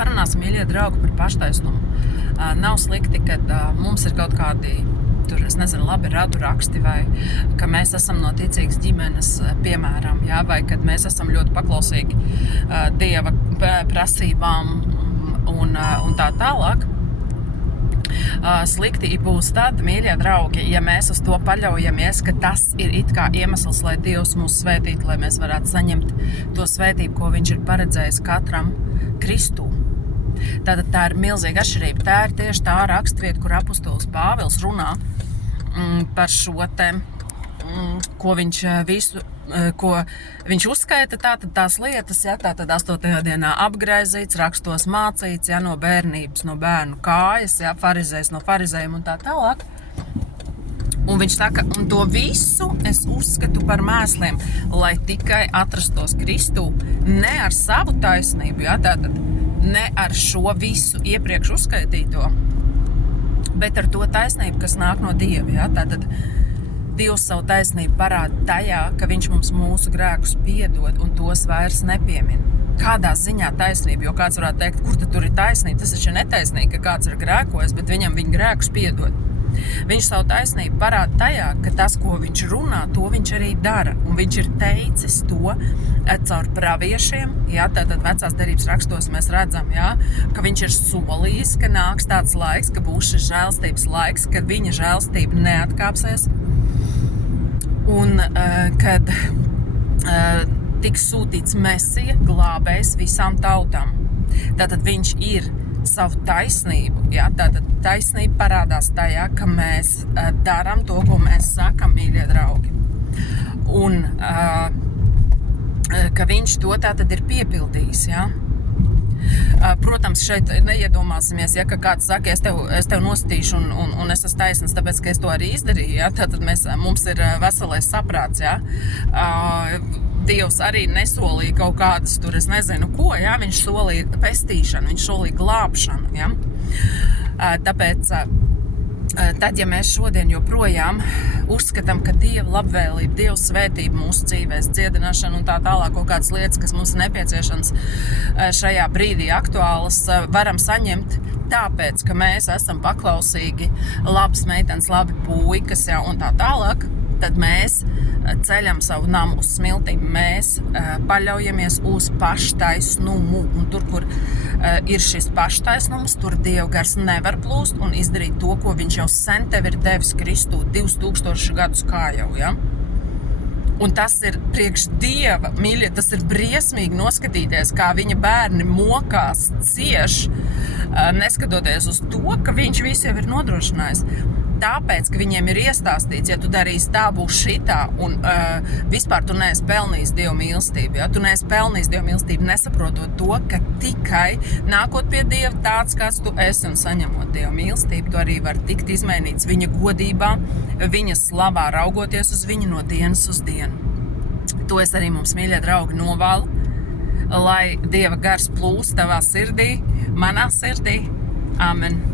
parunāsim, mīļie draugi, par paštaisnumu. Nav slikti, kad mums ir kaut kādi, es nezinu, labi radu raksti, vai ka mēs esam no ticīgas ģimenes, piemēram, jā, vai kad mēs esam ļoti paklausīgi Dieva prasībām un tā tālāk. Slikti būs tad, mīļie draugi, ja mēs uz to paļaujamies, ka tas ir it kā iemesls, lai Dievs mūs svētītu, lai mēs varētu saņemt to svētību, ko viņš ir paredzējis katram Kristū. Tātad tā ir milzīga atšķirība. Tā ir tieši tā rakstvieta, kur apostols Pāvils runā par šo te, ko viņš uzskaita, tātad tās lietas, ja, tātad 8. dienā apgraizīts, rakstos mācīts, ja, no bērnības, no bērnu kājas, ja, farizējs no farizējiem un tā tālāk. Un viņš saka, un to visu es uzskatu par mēsliem, lai tikai atrastos Kristū, ne ar savu taisnību, ja, tātad ne ar šo visu iepriekš uzskaitīto, bet ar to taisnību, kas nāk no Dieva, ja, tātad Dievs savu taisnību parāda tajā, ka viņš mums mūsu grēkus piedod un tos vairs nepiemin. Kādā ziņā taisnība? Jo kāds varētu teikt, kur tur ir taisnība? Tas taču ir netaisnīgi, ka kāds ir grēkojis, bet viņam viņa grēkus piedod. Viņš savu taisnību parāda tajā, ka tas, ko viņš runā, to viņš arī dara. Un viņš ir teicis to caur praviešiem. Jā, tātad vecās derības rakstos mēs redzam, jā, ka viņš ir solījis, ka nāks tāds laiks, ka būs šis žēlstības laiks, kad viņa žēlstība neatkāpsies. Un kad tiks sūtīts Mesija, glābējs visām tautām. Tātad viņš ir savu taisnību, jā, tātad taisnība parādās tajā, ka mēs darām to, ko mēs sakam, mīļie draugi. Un ka viņš to tātad ir piepildījis, jā. Protams, šeit neiedomāsimies, ja, ka kāds saka, es tev nostīšu un es esmu taisns, tāpēc, ka es to arī izdarīju, ja, tātad mums ir veselais saprāts, ja. Dievs arī nesolīja kaut kādas tur, es nezinu ko, ja, viņš solīja pestīšanu, viņš solīja glābšanu, ja. Tāpēc, tad, ja mēs šodien joprojām uzskatām, ka Dieva labvēlība, Dieva svētība mūsu dzīvēs, dziedināšana un tā tālāk kaut kādas lietas, kas mums ir nepieciešams šajā brīdī aktuālas, varam saņemt tāpēc, ka mēs esam paklausīgi, labas meitenes, labi puikas, ja, un tā tālāk, tad mēs ceļam savu namu uz smiltīm, mēs paļaujamies uz paštaisnumu. Un tur, kur ir šis paštaisnums, tur Dieva gars nevar plūst un izdarīt to, ko viņš jau sen tev ir devis Kristū 2000 gadus kā jau, ja? Un tas ir priekš Dieva, mīļie, tas ir briesmīgi noskatīties, kā viņa bērni mokās, cieš, neskatoties uz to, ka viņš visu jau ir nodrošinājis. Tāpēc, ka viņiem ir iestāstīts, ja tu darīsi tā, būs šitā, un vispār tu neesi pelnījis Dieva mīlestību, ja? Tu neesi pelnījis Dieva mīlestību, nesaprotot to, ka tikai nākot pie Dieva tāds, kāds tu esi un saņemot Dieva mīlestību, tu arī var tikt izmainīts viņa godībā, viņa slavā, raugoties uz viņu no dienas uz dienu. To es arī mums, mīļie draugi, novēlu, lai Dieva gars plūst tavā sirdī, manā sirdī. Amen.